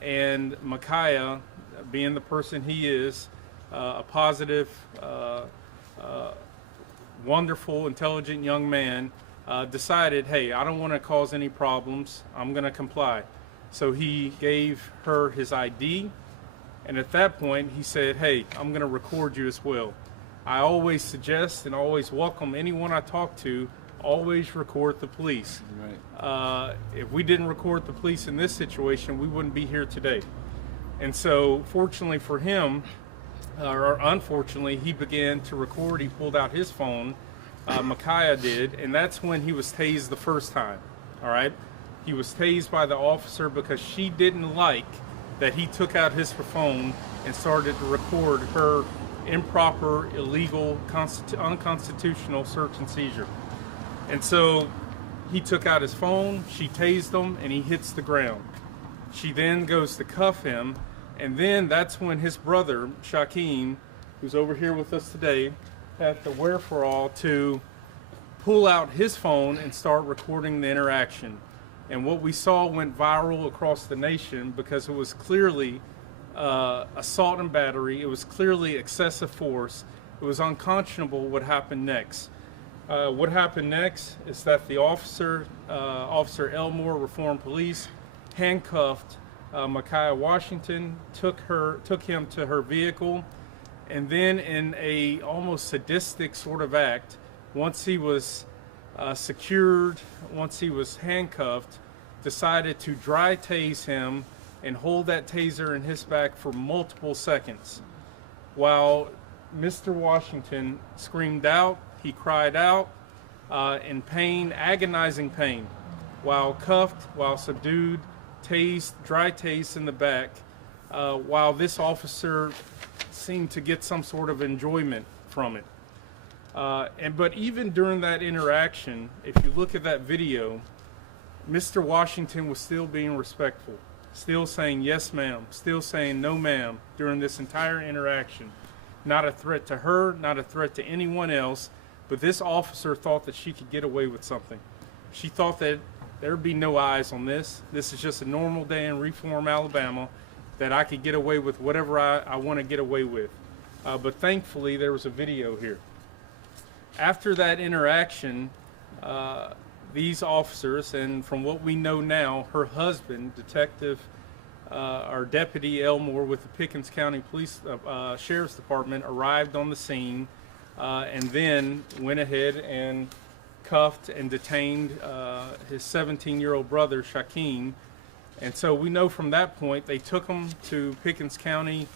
and Micaiah, being the person he is, a positive, wonderful, intelligent young man, decided, hey, I don't want to cause any problems. I'm going to comply. So he gave her his ID, and at that point he said, hey, I'm going to record you as well. I always suggest and always welcome anyone I talk to, always record the police. Right. If we didn't record the police in this situation, we wouldn't be here today. And so fortunately for him, or unfortunately, he began to record. He pulled out his phone, Micaiah did, and that's when he was tased the first time. All right, he was tased by the officer because she didn't like that he took out his phone and started to record her improper, illegal, unconstitutional search and seizure. And so he took out his phone, she tased him, and he hits the ground. She then goes to cuff him, and then that's when his brother, Shaquem, who's over here with us today, had the wherewithal to pull out his phone and start recording the interaction. And what we saw went viral across the nation because it was clearly assault and battery. It was clearly excessive force. It was unconscionable what happened next. What happened next is that the officer, Officer Elmore, Reformed Police, handcuffed Micaiah Washington, took him to her vehicle, and then in a almost sadistic sort of act, once he was secured, once he was handcuffed, decided to dry tase him and hold that taser in his back for multiple seconds. While Mr. Washington screamed out, he cried out in pain, agonizing pain, while cuffed, while subdued, tased, dry tased in the back, while this officer seemed to get some sort of enjoyment from it. But even during that interaction, if you look at that video, Mr. Washington was still being respectful, still saying yes ma'am, still saying no ma'am during this entire interaction. Not a threat to her, not a threat to anyone else, but this officer thought that she could get away with something. She thought that there'd be no eyes on this. This is just a normal day in Reform, Alabama, that I could get away with whatever I want to get away with. But thankfully, there was a video here. After that interaction, these officers, and from what we know now, her husband, Detective or Deputy Elmore with the Pickens County Police Sheriff's Department, arrived on the scene and then went ahead and cuffed and detained his 17-year-old brother, Shaquem. And so we know from that point they took him to Pickens County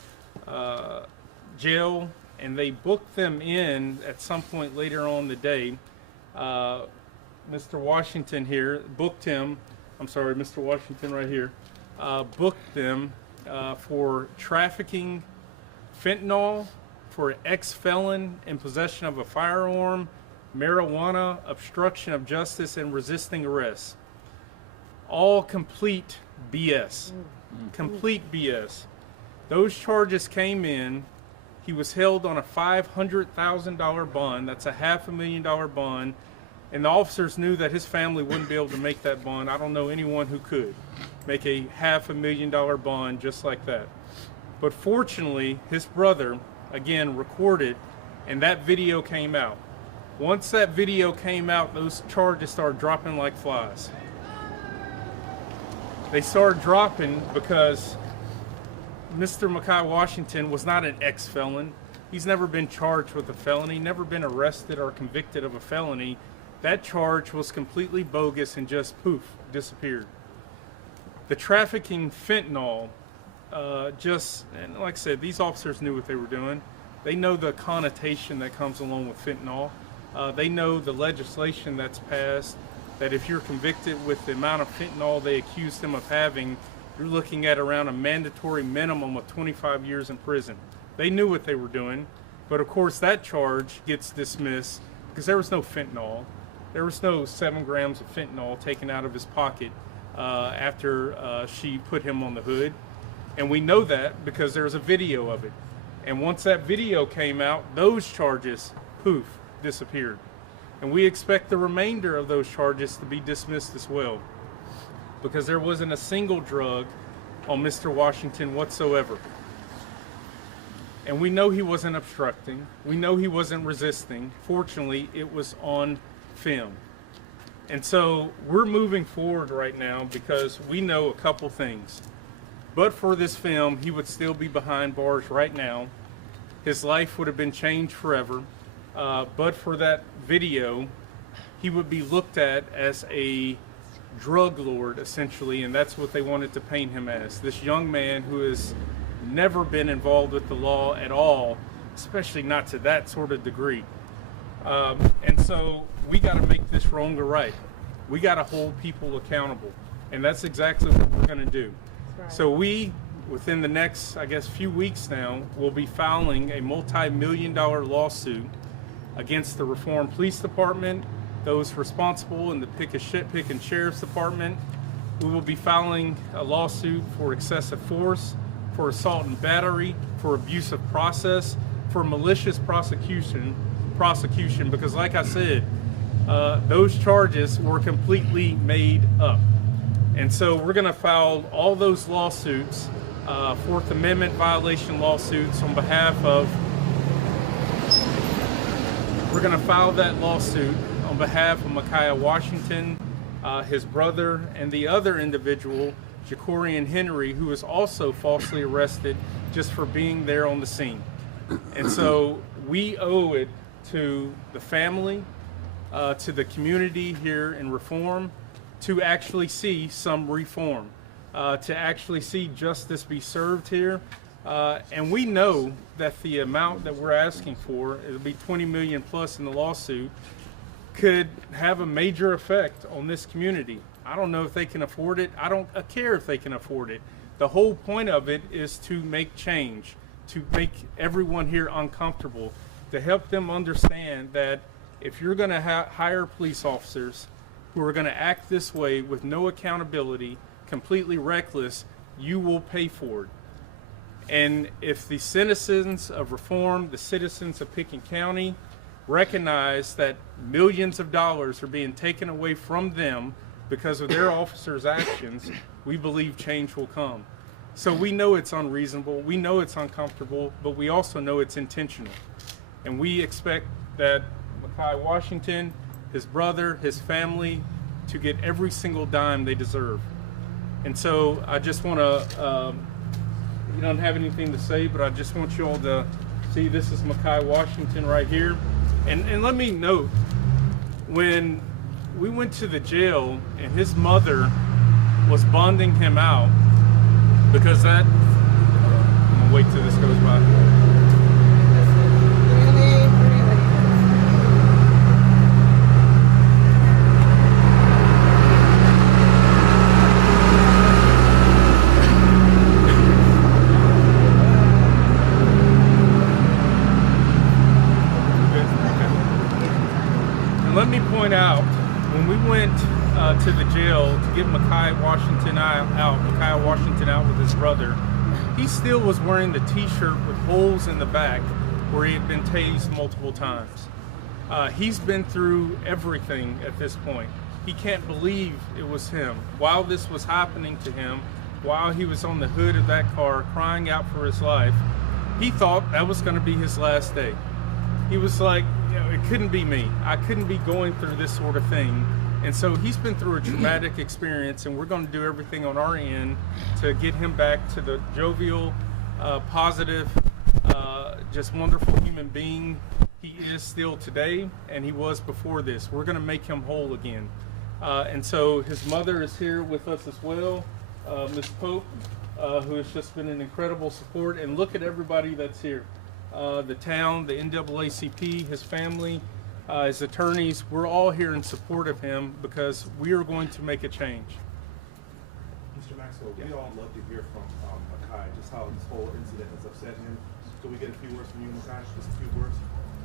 jail, and they booked them in at some point later on the day. Mr. Washington here booked him, I'm sorry, Mr. Washington right here, booked them for trafficking fentanyl, for ex-felon in possession of a firearm, marijuana, obstruction of justice, and resisting arrest. All complete BS. Complete BS. Those charges came in. He was held on a $500,000 bond. That's a $500,000 bond. And the officers knew that his family wouldn't be able to make that bond. I don't know anyone who could make a $500,000 bond just like that. But fortunately, his brother, again, recorded, and that video came out. Once that video came out, those charges started dropping like flies. They started dropping because Mr. Micaiah Washington was not an ex-felon. He's never been charged with a felony, never been arrested or convicted of a felony. That charge was completely bogus and just poof, disappeared. The trafficking fentanyl, and like I said, these officers knew what they were doing. They know the connotation that comes along with fentanyl. They know the legislation that's passed, that if you're convicted with the amount of fentanyl they accused him of having, you're looking at around a mandatory minimum of 25 years in prison. They knew what they were doing, but of course that charge gets dismissed because there was no fentanyl. There was no 7 grams of fentanyl taken out of his pocket after she put him on the hood. And we know that because there's a video of it. And once that video came out, those charges, poof, disappeared. And we expect the remainder of those charges to be dismissed as well, because there wasn't a single drug on Mr. Washington whatsoever. And we know he wasn't obstructing. We know he wasn't resisting. Fortunately, it was on film. And so we're moving forward right now because we know a couple things. But for this film, he would still be behind bars right now. His life would have been changed forever. But for that video, he would be looked at as a drug lord, essentially, and that's what they wanted to paint him as. This young man who has never been involved with the law at all, especially not to that sort of degree. And so we got to make this wrong or right. We got to hold people accountable, and that's exactly what we're going to do. Right. So we, within the next, I guess, few weeks now, will be filing a multi-million-dollar lawsuit against the Reform Police Department, those responsible in the Pickens Sheriff's Department. We will be filing a lawsuit for excessive force, for assault and battery, for abuse of process, for malicious prosecution, because like I said, those charges were completely made up. And so we're gonna file all those lawsuits, Fourth Amendment violation lawsuits on behalf of, we're gonna file that lawsuit on behalf of Micaiah Washington, his brother, and the other individual, Jacorian Henry, who was also falsely arrested just for being there on the scene. And so we owe it to the family, to the community here in Reform, to actually see some reform, to actually see justice be served here. And we know that the amount that we're asking for, it'll be $20 million plus in the lawsuit, could have a major effect on this community. I don't know if they can afford it. I don't care if they can afford it. The whole point of it is to make change, to make everyone here uncomfortable, to help them understand that if you're going to hire police officers who are going to act this way with no accountability, completely reckless, you will pay for it. And if the citizens of Reform, the citizens of Pickens County, recognize that millions of dollars are being taken away from them because of their officers' actions, we believe change will come. So we know it's unreasonable, we know it's uncomfortable, but we also know it's intentional. And we expect that Micaiah Washington, his brother, his family, to get every single dime they deserve. And so I just want to, you don't have anything to say, but I just want you all to see this is Micaiah Washington right here. And let me note, when we went to the jail and his mother was bonding him out, because that, I'm gonna wait till this goes by. And let me point out, when we went to the jail to get Micaiah Washington out with his brother, he still was wearing the t-shirt with holes in the back where he had been tased multiple times. He's been through everything at this point. He can't believe it was him. While this was happening to him, while he was on the hood of that car crying out for his life, he thought that was going to be his last day. He was like, you know, it couldn't be me. I couldn't be going through this sort of thing. And so he's been through a traumatic experience, and we're going to do everything on our end to get him back to the jovial, positive, just wonderful human being he is still today, and he was before this. We're going to make him whole again. And so his mother is here with us as well, Ms. Pope, who has just been an incredible support. And look at everybody that's here. The town, the NAACP, his family, his attorneys, we're all here in support of him because we are going to make a change. Mr. Maxwell, we'd all love to hear from Micaiah, just how this whole incident has upset him. Could we get a few words from you, Micaiah? Just a few words?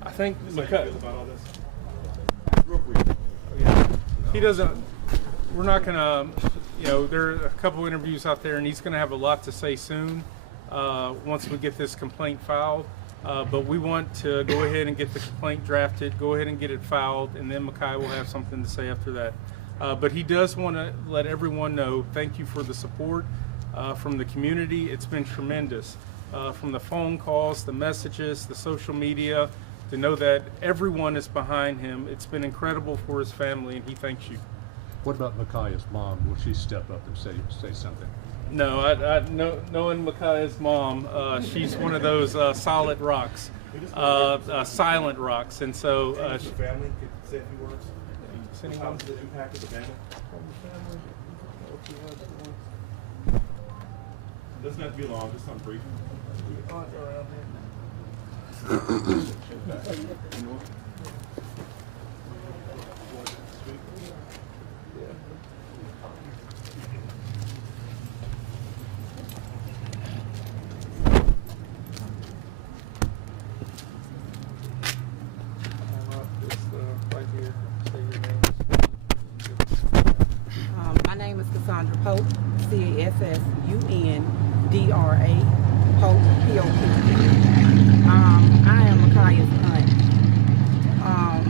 I think Micaiah, about all this? Real brief. Yeah. He doesn't, we're not going to, you know, there are a couple interviews out there, and he's going to have a lot to say soon once we get this complaint filed. But we want to go ahead and get the complaint drafted, go ahead and get it filed, and then Micaiah will have something to say after that. But he does want to let everyone know, thank you for the support. from the community. It's been tremendous. From the phone calls, the messages, the social media, to know that everyone is behind him. It's been incredible for his family, and he thanks you. What about Micaiah's mom? Will she step up and say something? No, knowing Micaiah's mom, she's one of those solid rocks, silent rocks, and so The family could say a few words. How does it impact the family? Doesn't have to be long, just something brief. My name is Cassandra Pope, CASSUNDRA, Pope, P-O-P. I am Micaiah's aunt.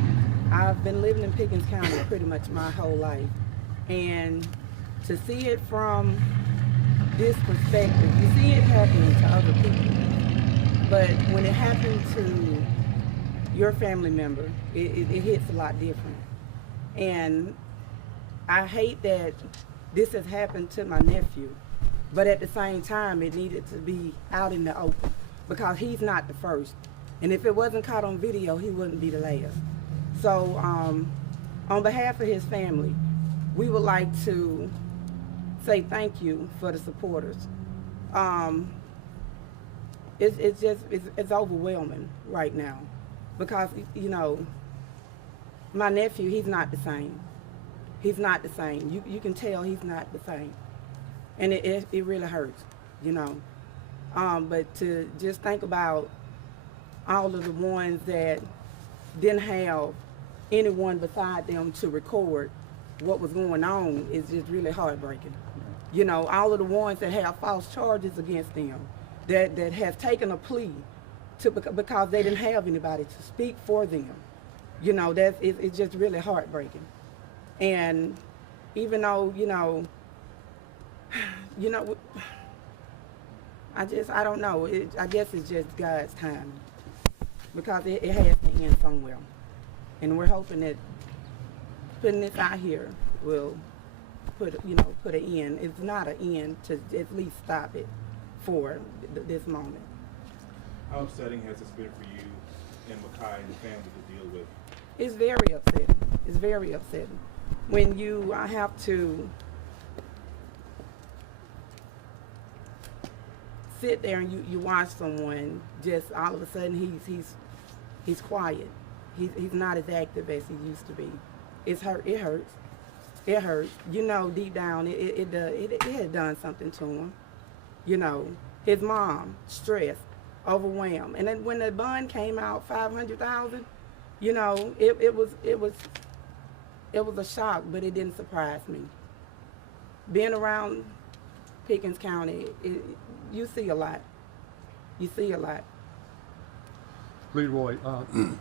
I've been living in Pickens County pretty much my whole life. And to see it from this perspective, you see it happening to other people. But when it happened to your family member, it hits a lot different. And I hate that this has happened to my nephew, but at the same time, it needed to be out in the open because he's not the first. And if it wasn't caught on video, he wouldn't be the last. So on behalf of his family, we would like to say thank you for the supporters. It's overwhelming right now because, you know, my nephew, he's not the same. He's not the same. You can tell he's not the same. And it really hurts, you know. But to just think about all of the ones that didn't have anyone beside them to record what was going on is just really heartbreaking. You know, all of the ones that have false charges against them, that have taken a plea because they didn't have anybody to speak for them. You know, it's just really heartbreaking. And even though, you know, I don't know. I guess it's just God's time because it has to end somewhere. And we're hoping that putting this out here will put an end. It's not an end to at least stop it for this moment. How upsetting has this been for you and Micaiah and the family to deal with? It's very upsetting. It's very upsetting. When you have to sit there and you watch someone just all of a sudden he's quiet. He's not as active as he used to be. It hurts. It hurts. You know, deep down it had done something to him. You know, his mom stressed, overwhelmed, and then when the bond came out, $500,000. You know, it was a shock, but it didn't surprise me. Being around Pickens County, you see a lot. You see a lot. Leroy,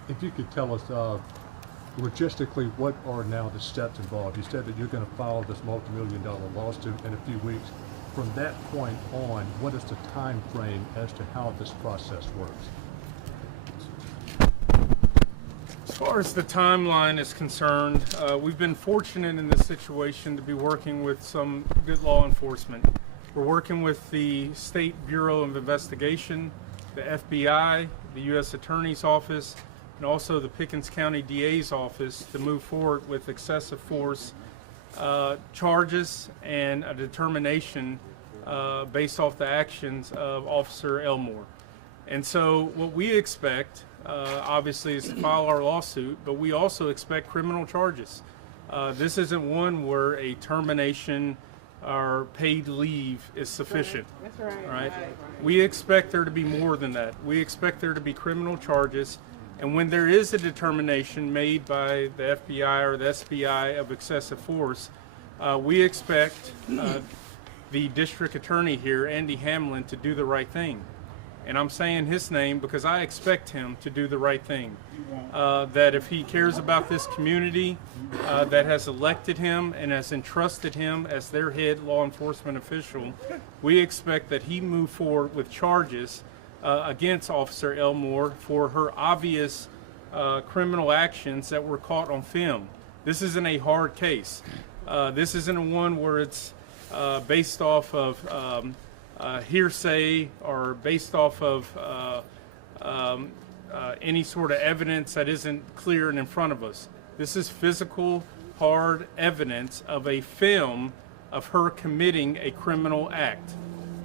if you could tell us logistically what are now the steps involved. You said that you're going to file this multi-million-dollar lawsuit in a few weeks. From that point on, what is the time frame as to how this process works? As far as the timeline is concerned, we've been fortunate in this situation to be working with some good law enforcement. We're working with the State Bureau of Investigation, the FBI, the U.S. Attorney's Office, and also the Pickens County DA's office to move forward with excessive force charges and a determination based off the actions of Officer Elmore. And so what we expect, obviously, is to file our lawsuit, but we also expect criminal charges. This isn't one where a termination or paid leave is sufficient. That's right. Right? We expect there to be more than that. We expect there to be criminal charges. And when there is a determination made by the FBI or the SBI of excessive force, we expect the district attorney here, Andy Hamlin, to do the right thing. and I'm saying his name because I expect him to do the right thing. That if he cares about this community that has elected him and has entrusted him as their head law enforcement official, we expect that he move forward with charges against Officer Elmore for her obvious criminal actions that were caught on film. This isn't a hard case. This isn't a one where it's based off of hearsay or based off of any sort of evidence that isn't clear and in front of us. This is physical, hard evidence of a film of her committing a criminal act.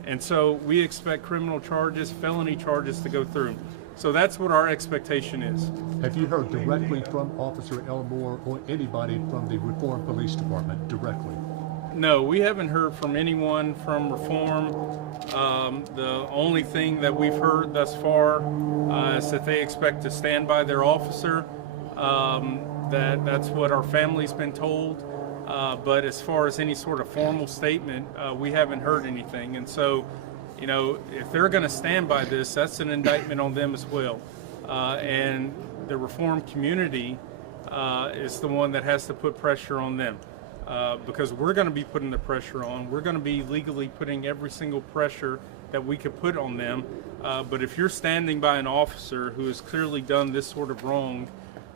And so we expect criminal charges, felony charges to go through. So that's what our expectation is. Have you heard directly from Officer Elmore or anybody from the Reform Police Department directly? No, we haven't heard from anyone from Reform. The only thing that we've heard thus far is that they expect to stand by their officer. That's what our family's been told. But as far as any sort of formal statement, we haven't heard anything. And so, you know, if they're going to stand by this, that's an indictment on them as well. And the Reform community is the one that has to put pressure on them. Because we're going to be putting the pressure on. We're going to be legally putting every single pressure that we could put on them. But if you're standing by an officer who has clearly done this sort of wrong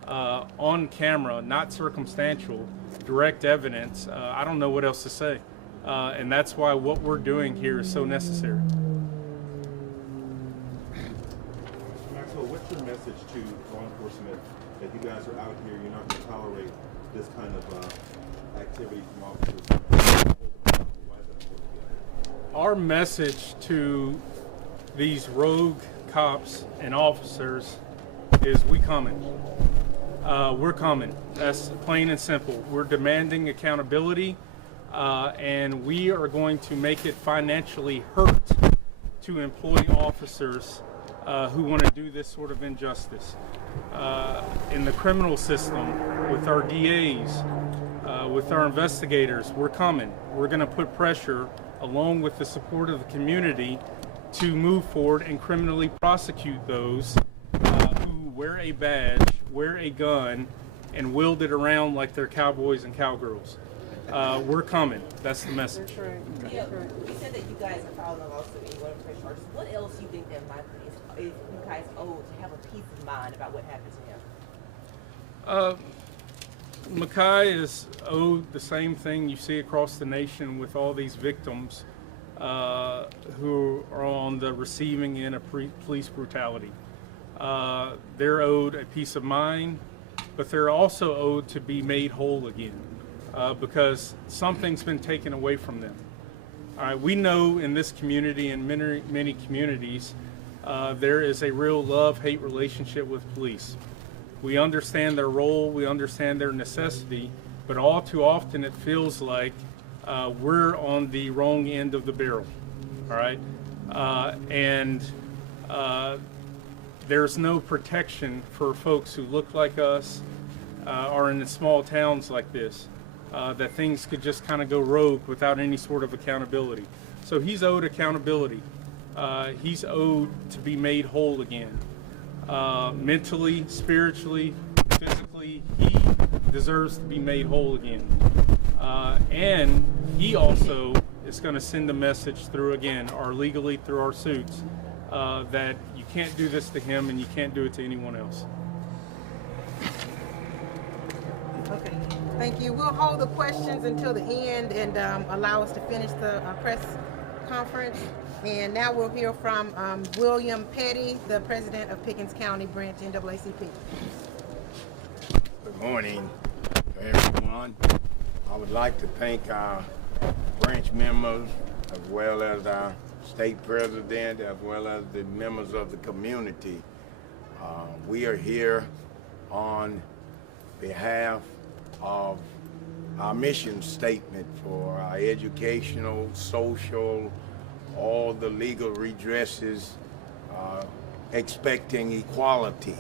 on camera, not circumstantial, direct evidence, I don't know what else to say. And that's why what we're doing here is so necessary. Maxwell, what's your message to law enforcement that you guys are out here, you're not going to tolerate this kind of activity from officers? Our message to these rogue cops and officers is we coming. We're coming. That's plain and simple. We're demanding accountability, and we are going to make it financially hurt to employ officers who want to do this sort of injustice. In the criminal system, with our DAs, with our investigators, we're coming. We're going to put pressure, along with the support of the community, to move forward and criminally prosecute those who wear a badge, wear a gun, and wield it around like they're cowboys and cowgirls. We're coming. That's the message. Yeah, you said that you guys are filing a lawsuit and you want to press charges. What else do you think that is you guys owe to have a peace of mind about what happened to him? Makai is owed the same thing you see across the nation with all these victims who are on the receiving end of police brutality. They're owed a peace of mind, but they're also owed to be made whole again because something's been taken away from them. All right, we know in this community and many communities there is a real love-hate relationship with police. We understand their role, we understand their necessity, but all too often it feels like we're on the wrong end of the barrel, all right? There's no protection for folks who look like us or in the small towns like this, that things could just kind of go rogue without any sort of accountability. So he's owed accountability. He's owed to be made whole again. Mentally, spiritually, physically, he deserves to be made whole again. And he also is going to send a message through, again, or legally through our suits, that you can't do this to him and you can't do it to anyone else. Okay, thank you. We'll hold the questions until the end and allow us to finish the press conference. And now we'll hear from William Petty, the president of Pickens County Branch NAACP. Good morning to everyone. I would like to thank our branch members as well as our state president as well as the members of the community. We are here on behalf of our mission statement for our educational, social, all the legal redresses, expecting equality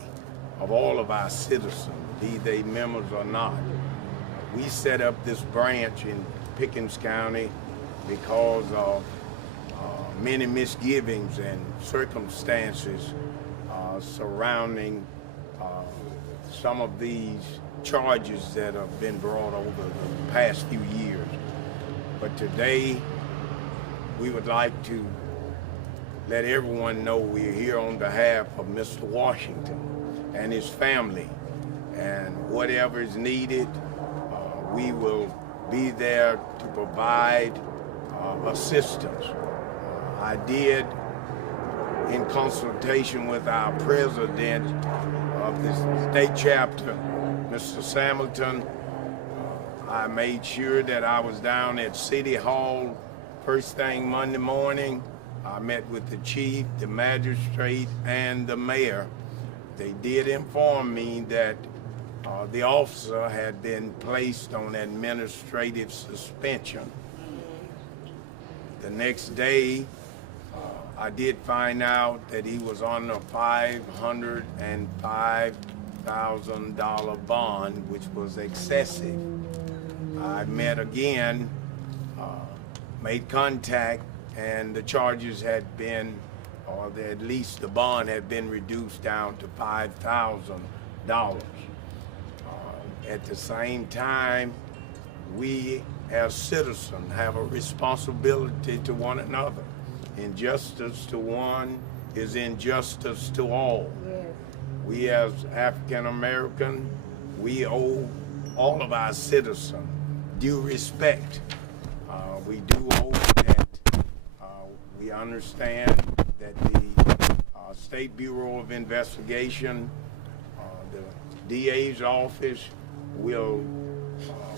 of all of our citizens, be they members or not. We set up this branch in Pickens County because of many misgivings and circumstances surrounding some of these charges that have been brought over the past few years. But today, we would like to let everyone know we're here on behalf of Mr. Washington and his family, and whatever is needed, we will be there to provide assistance. I did, in consultation with our president of the state chapter, Mr. Samilton, I made sure that I was down at City Hall first thing Monday morning. I met with the chief, the magistrate, and the mayor. They did inform me that the officer had been placed on administrative suspension. The next day, I did find out that he was on a $505,000 bond, which was excessive. I met again, made contact, and the charges had been, or at least the bond had been reduced down to $5,000. At the same time, we as citizens have a responsibility to one another. Injustice to one is injustice to all. Yes. We as African American, we owe all of our citizens due respect. We do owe that. We understand that the State Bureau of Investigation, the DA's office, will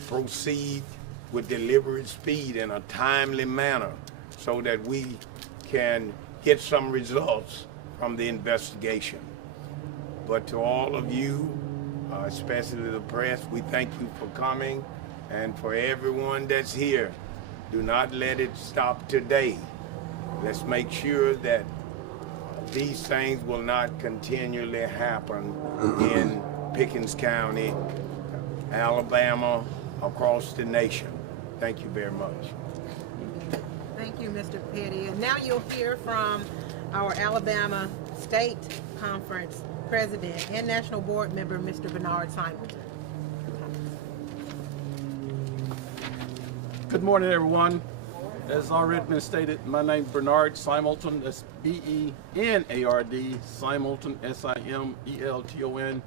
proceed with deliberate speed in a timely manner so that we can get some results from the investigation. But to all of you, especially the press, we thank you for coming, and for everyone that's here, do not let it stop today. Let's make sure that these things will not continually happen in Pickens County, Alabama, across the nation. Thank you very much. Thank you, Mr. Petty. And now you'll hear from our Alabama State Conference President and National Board Member, Mr. Bernard Simonton. Good morning, everyone. As already been stated, my name is Bernard Simonton. That's B-E-N-A-R-D, Simonton, S-I-M-E-L-T-O-N.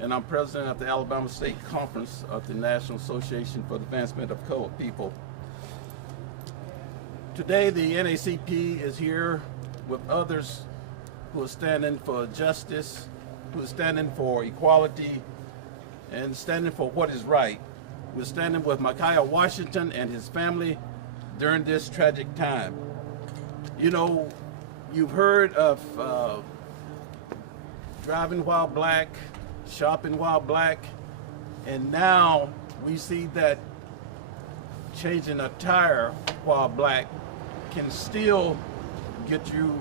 And I'm president of the Alabama State Conference of the National Association for the Advancement of Colored People. Today, the NAACP is here with others who are standing for justice, who are standing for equality, and standing for what is right. We're standing with Micaiah Washington and his family during this tragic time. You know, you've heard of driving while black, shopping while black, and now we see that changing a tire while black can still get you,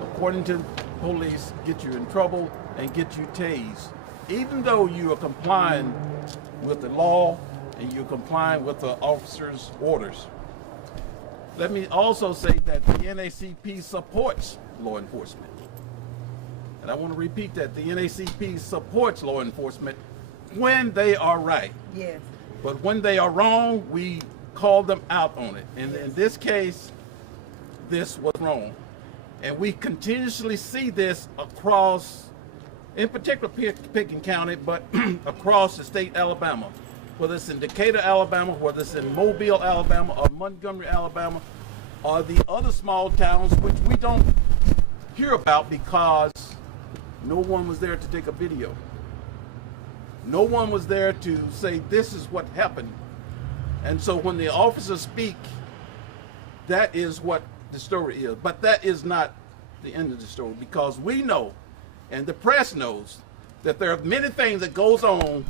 according to police, get you in trouble and get you tased, even though you are complying with the law and you're complying with the officer's orders. Let me also say that the NAACP supports law enforcement. And I want to repeat that the NAACP supports law enforcement when they are right. Yes. But when they are wrong, we call them out on it. And in this case, this was wrong. And we continuously see this across, in particular Pickens County, but across the state of Alabama. Whether it's in Decatur, Alabama, whether it's in Mobile, Alabama, or Montgomery, Alabama, or the other small towns which we don't hear about because no one was there to take a video. No one was there to say this is what happened. And so when the officers speak, that is what the story is. But that is not the end of the story, because we know, and the press knows, that there are many things that goes on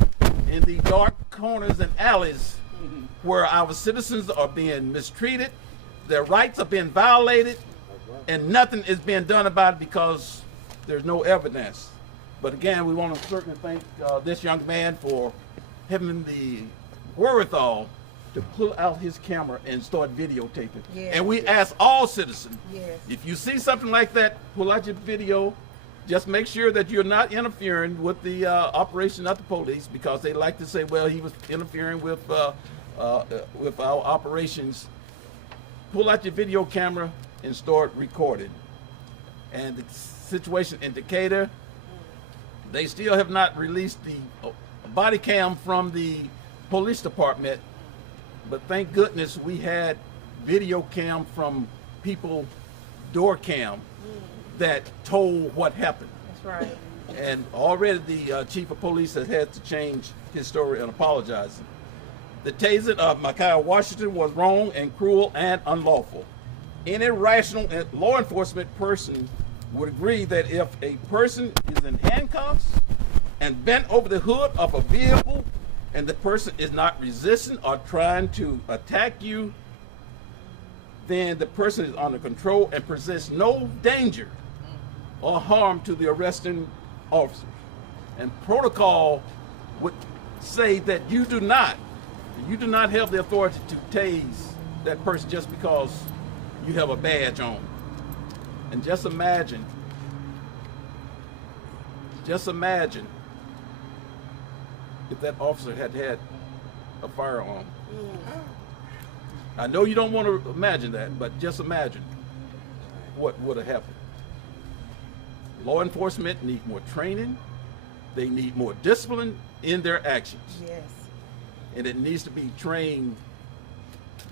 in the dark corners and alleys where our citizens are being mistreated, their rights are being violated, and nothing is being done about it because there's no evidence. But again, we want to certainly thank this young man for having the wherewithal to pull out his camera and start videotaping. Yes. And we ask all citizens, Yes. if you see something like that, pull out your video. Just make sure that you're not interfering with the operation of the police, because they like to say, well, he was interfering with our operations. Pull out your video camera and start recording. And the situation in Decatur, they still have not released the body cam from the police department, but thank goodness we had video cam from people, door cam, that told what happened. That's right. And already the chief of police has had to change his story and apologize. The tasing of Micaiah Washington was wrong and cruel and unlawful. Any rational law enforcement person would agree that if a person is in handcuffs and bent over the hood of a vehicle and the person is not resisting or trying to attack you, then the person is under control and presents no danger or harm to the arresting officer. And protocol would say that you do not have the authority to tase that person just because you have a badge on. And just imagine if that officer had had a firearm. I know you don't want to imagine that, but just imagine what would have happened. Law enforcement need more training. They need more discipline in their actions. Yes. And it needs to be trained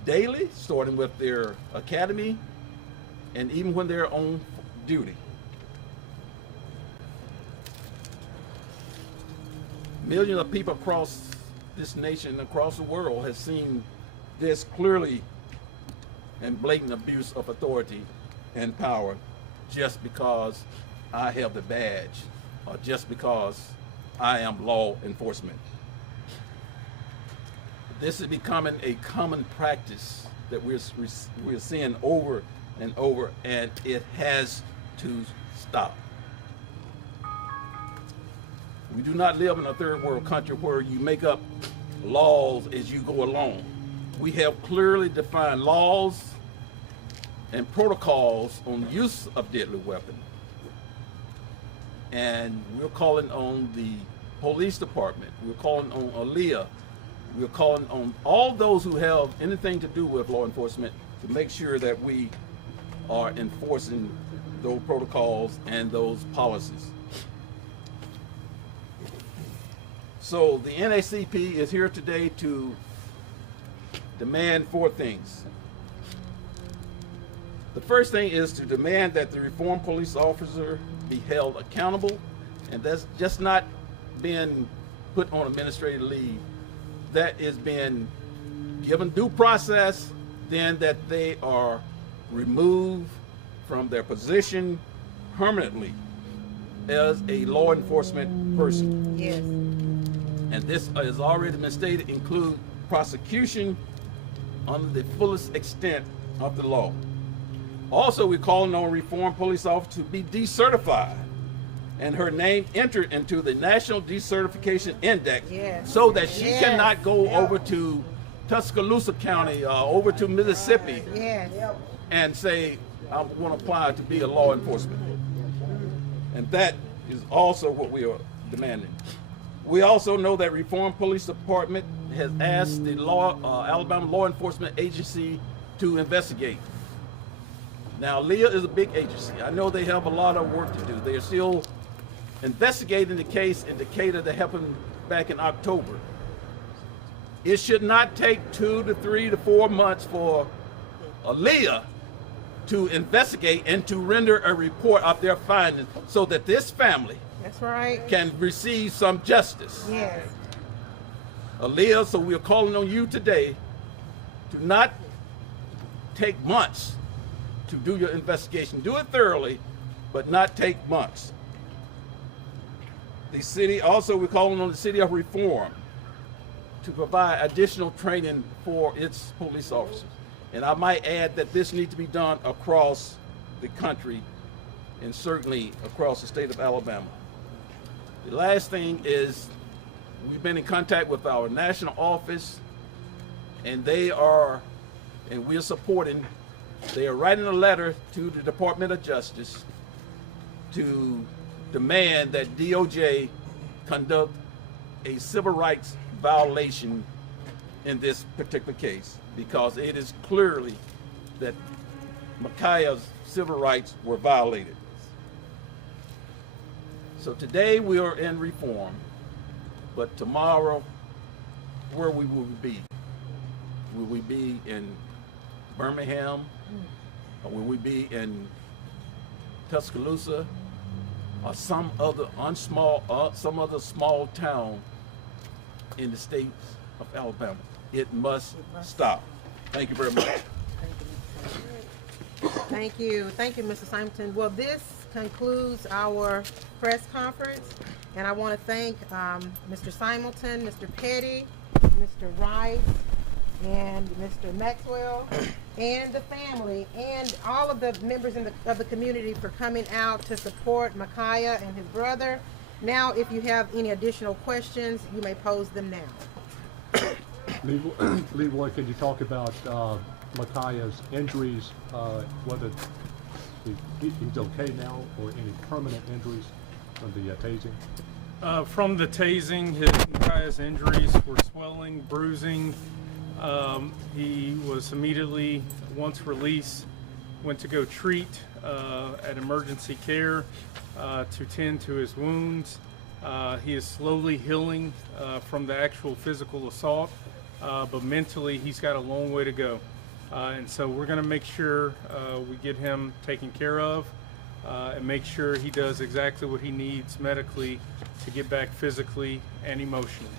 daily, starting with their academy and even when they're on duty. Millions of people across this nation, across the world, have seen this clearly and blatant abuse of authority and power just because I have the badge or just because I am law enforcement. This is becoming a common practice that we're seeing over and over, and it has to stop. We do not live in a third world country where you make up laws as you go along. We have clearly defined laws and protocols on the use of deadly weapons. And we're calling on the police department, we're calling on ALEA, we're calling on all those who have anything to do with law enforcement to make sure that we are enforcing those protocols and those policies. So the NAACP is here today to demand 4 things. The first thing is to demand that the reformed police officer be held accountable, and that's just not being put on administrative leave. That is being given due process, then that they are removed from their position permanently as a law enforcement person. Yes. And this has already been stated, include prosecution under the fullest extent of the law. Also, we're calling on reformed police officer to be decertified and her name entered into the National Decertification Index, Yes. so that she Yes. cannot go Yep. over to Tuscaloosa County, over to Mississippi, Yes. and say, I want to apply to be a law enforcement. And that is also what we are demanding. We also know that Reform Police Department has asked the Alabama Law Enforcement Agency to investigate. Now, LEA is a big agency. I know they have a lot of work to do. They are still investigating the case in Decatur that happened back in October. It should not take 2 to 3 to 4 months for LEA to investigate and to render a report of their findings so that this family That's right. can receive some justice. Yes. Aaliyah, so we're calling on you today to not take months to do your investigation. Do it thoroughly, but not take months. The city, also we're calling on the city of Reform to provide additional training for its police officers. And I might add that this needs to be done across the country and certainly across the state of Alabama. The last thing is we've been in contact with our national office and they are, and we're supporting, they are writing a letter to the Department of Justice to demand that DOJ conduct a civil rights violation in this particular case, because it is clearly that Ma'Khia's civil rights were violated. So today we are in reform, but tomorrow, where we will be? Will we be in Birmingham? Or will we be in Tuscaloosa? Or some other small town in the state of Alabama? It must stop. Thank you very much. Thank you, Mr. Simonton. Well, this concludes our press conference, and I want to thank Mr. Simonton, Mr. Petty, Mr. Rice, and Mr. Maxwell, and the family, and all of the members of the community for coming out to support Ma'Khia and his brother. Now, if you have any additional questions, you may pose them now. Leroy, can you talk about Ma'Khia's injuries, whether he's okay now, or any permanent injuries from the tasing? From the tasing, Ma'Khia's injuries were swelling, bruising. He was immediately, once released, went to go treat at emergency care to tend to his wounds. He is slowly healing from the actual physical assault, but mentally he's got a long way to go. And so we're going to make sure we get him taken care of and make sure he does exactly what he needs medically to get back physically and emotionally.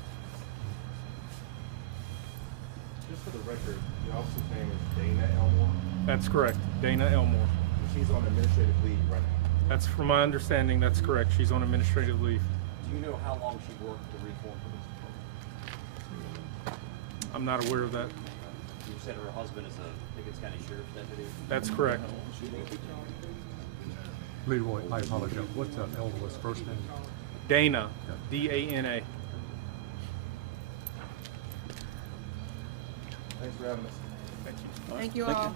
Just for the record, the officer's name is Dana Elmore. That's correct, Dana Elmore. She's on administrative leave right now. That's from my understanding, that's correct. She's on administrative leave. Do you know how long she worked the reform police department? I'm not aware of that. You said her husband is a Pickens County Sheriff's deputy? That's correct. Leroy, I apologize. What's Elmore's first name? Dana, D-A-N-A. Thanks for having us. Thank you. Thank you all.